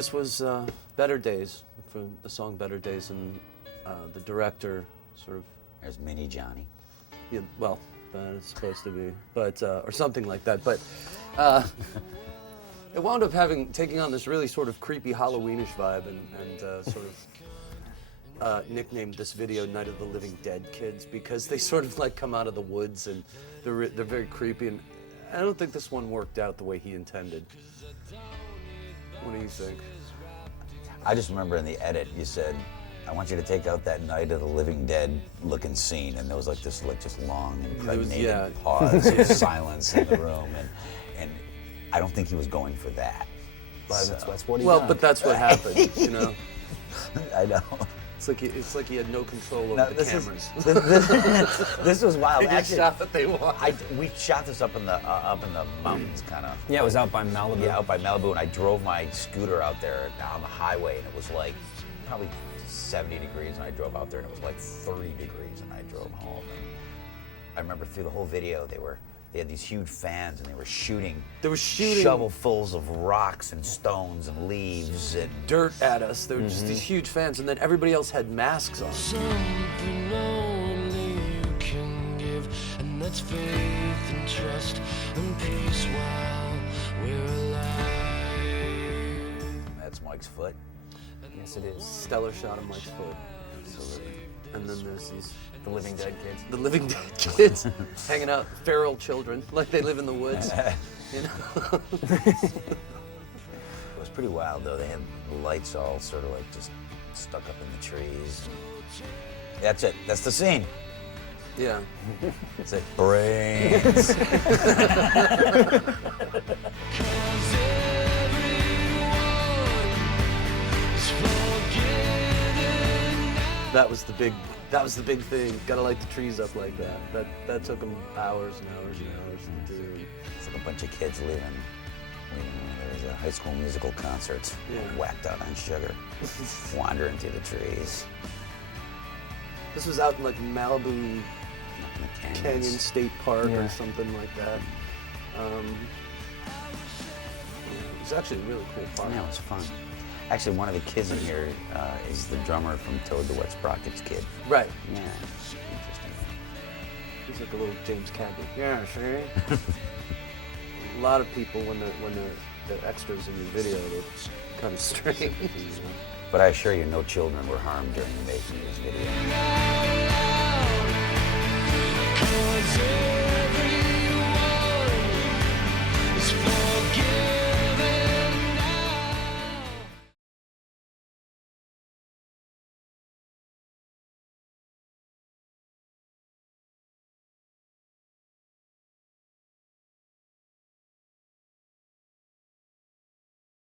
This was Better Days, from the song Better Days, and the director sort of... There's Mini Johnny. Yeah, well, that is supposed to be, but, or something like that, but it wound up taking on this really sort of creepy Halloweenish vibe, and sort of nicknamed this video Night of the Living Dead Kids, because they sort of like come out of the woods and they're very creepy, and I don't think this one worked out the way he intended. What do you think? I just remember in the edit you said, I want you to take out that Night of the Living Dead looking scene, and there was like this just long impregnated pause of silence in the room, and I don't think he was going for that. But that's what he Well, done. but that's what happened, you know? I know. It's like he had no control over the cameras. This was wild. He Actually, shot that they wanted. we shot this up in the mountains, kind of. Yeah, it was out by Malibu. Yeah, out by Malibu, and I drove my scooter out there on the highway, and it was like probably 70 degrees, and I drove out there, and it was like 30 degrees, and I drove home. And I remember through the whole video, they had these huge fans, and they were shooting. They were shooting shovelfuls of rocks and stones and leaves and dirt at us. They were just these huge fans, and then everybody else had masks on. Something only you can give, and that's faith and trust and peace while we're alive. That's Mike's foot. Yes, it is. Stellar shot of Mike's foot. Absolutely. And then there's these The Living Dead Kids. the living dead kids hanging out, feral children, like they live in the woods. You know? It was pretty wild though. They had the lights all sort of like just stuck up in the trees. That's it. That's the scene. Yeah. That's it. Brains. That was the big thing. Gotta light the trees up like that. That took them hours and hours and hours to do. It's like a bunch of kids leaving one of those High School Musical concerts, whacked out on sugar, wandering through the trees. This was out in like Malibu In the Canyon State Park or something like that. It was actually a really cool park. Yeah, it was fun. Actually, one of the kids in here is the drummer from Toad the Wet Sprockets kid. Right. Yeah, interesting. He's like a little James Cagney. Yeah, see? A lot of people, when the extras in your video, look kind of strange. But I assure you, no children were harmed during the making of this video.